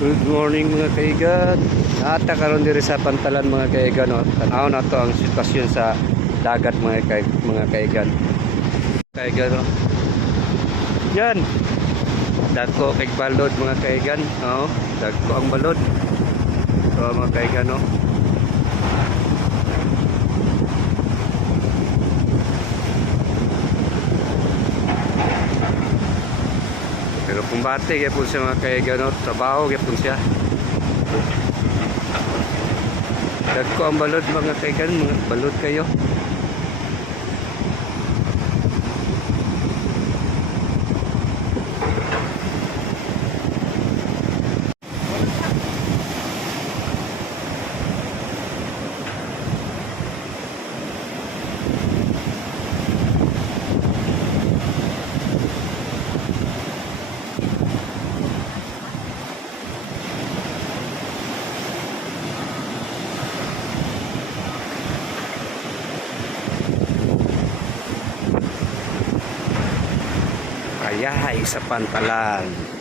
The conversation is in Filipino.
Good morning mga kaigan. Ata karon diri sa Pantalan mga kaigan, no. Tanaw na to ang sitwasyon sa dagat mga kaigan. Kaigan, no. Yan. Dako kay balod mga kaigan, no. Dako ang balod. So mga kaigan, no. Pero kumbate gyapon siya mga kaigan, no. Trabaho gyapon siya. Dagko ang balod mga kaigan, mga balod kayo. Ayahay sa Pantalan.